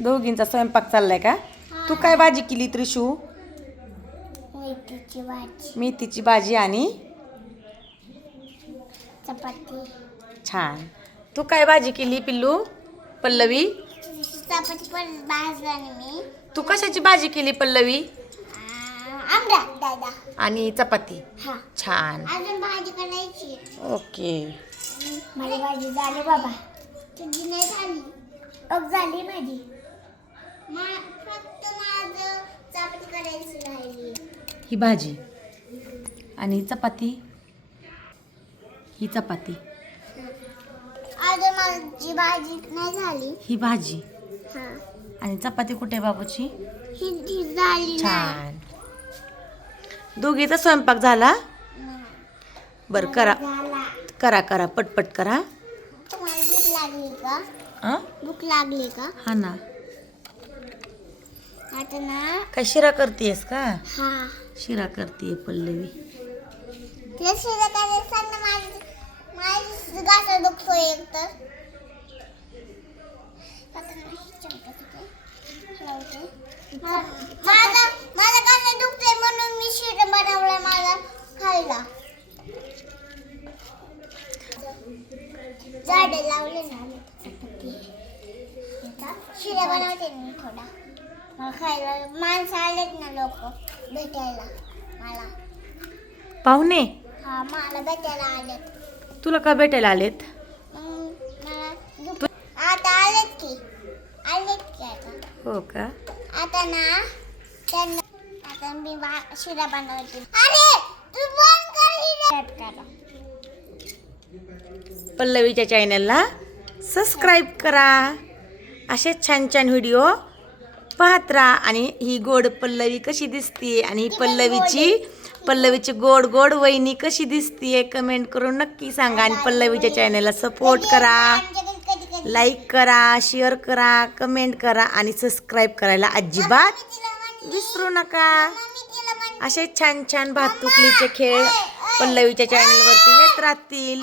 दोघींचा स्वयंपाक चाललाय का? तू काय भाजी केली त्रिशू? मेथीची भाजी. मेथीची भाजी आणि चपाती. छान. तू काय भाजी केली पिल्लू? पल्लवी चपाती पण भाजली मी. तू कशाची भाजी केली पल्लवी? आंबा दादा. आणि चपाती. हा. छान. अजून भाजी करायची. ओके. माझी भाजी झाली बाबा. तुझी नाही झाली. झाली माझी. फक्त माझं चपाती करायची राहिली. ही भाजी आणि चपाती. ही चपाती. अजून माझी भाजी नाही झाली. ही भाजी हा. आणि चपाती कुठे बाबूची? ही झाली. छान. दोघीचा स्वयंपाक झाला? बरं करा करा करा पटपट करा. तुम्हाला भूक लागली का? भूक लागली का? हा ना. आता ना काय शिरा करतेस का? हा. शिरा करते पल्लवी. तुला शिरा करायला सांग ना. माझी गाठा दुखतो एक तर. आता ना चमचा तिथे लावते. माझा गाठा दुखतोय म्हणून मी शिरा बनवला मला खायला. झाडे लावले ना चपाती. शिरा बनवते मी थोडा. मला खायला माणसं आलेत ना लोक भेटायला मला. पाहुणे हा मला भेटायला आलेत. तुला का भेटायला आलेत? मला आता आलेत की आता. हो का? आता ना त्यांना आता मी शिरा बनवते. अरे तू बंद कर. पल्लवीच्या चॅनलला सबस्क्राईब करा. असे छान छान व्हिडिओ पाहत राहा. आणि ही गोड पल्लवी कशी दिसतीये आणि पल्लवीची गोड गोड वहिनी कशी दिसतीये कमेंट करून नक्की सांगा. आणि पल्लवीच्या चॅनलला सपोर्ट करा, लाईक करा, शेअर करा, कमेंट करा आणि सबस्क्राईब करायला अजिबात विसरू नका. असे छान छान भातुकलीचे खेळ पल्लवीच्या चॅनलवरती येत राहतील.